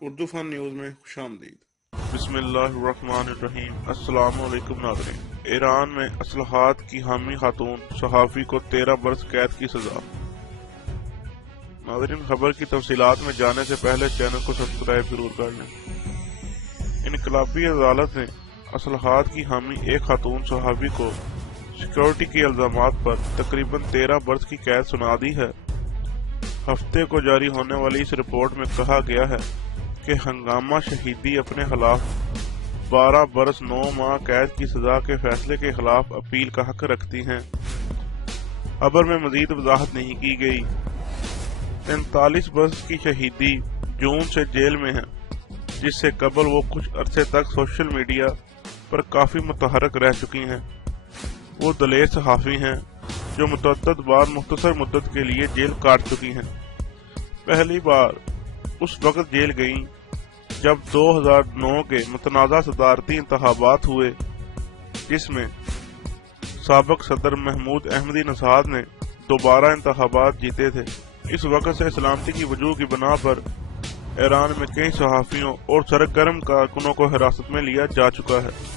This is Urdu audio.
اردو فن نیوز میں خوش آمدید۔ بسم اللہ الرحمن الرحیم۔ السلام علیکم ناظرین۔ ایران میں اصلاحات کی حامی خاتون صحافی کو 13 برس قید کی سزا۔ ناظرین، خبر کی تفصیلات میں جانے سے پہلے چینل کو سبسکرائب ضرور کر لیں۔ انقلابی عدالت نے اصلاحات کی حامی ایک خاتون صحافی کو سیکورٹی کے الزامات پر تقریباً 13 برس کی قید سنا دی ہے۔ ہفتے کو جاری ہونے والی اس رپورٹ میں کہا گیا ہے کہ ہنگامہ شہیدی اپنے خلاف 12 برس 9 ماہ قید کی سزا کے فیصلے کے خلاف اپیل کا حق رکھتی ہیں۔ خبر میں مزید وضاحت نہیں کی گئی۔ 43 برس کی شہیدی جون سے جیل میں ہیں، جس سے قبل وہ کچھ عرصے تک سوشل میڈیا پر کافی متحرک رہ چکی ہیں۔ وہ دلیر صحافی ہیں جو متعدد بار مختصر مدت کے لیے جیل کاٹ چکی ہیں۔ پہلی بار اس وقت جیل گئیں جب 2009 کے متنازع صدارتی انتخابات ہوئے، جس میں سابق صدر محمود احمدی نژاد نے دوبارہ انتخابات جیتے تھے۔ اس وقت سے سلامتی کی وجوہ کی بنا پر ایران میں کئی صحافیوں اور سرگرم کارکنوں کو حراست میں لیا جا چکا ہے۔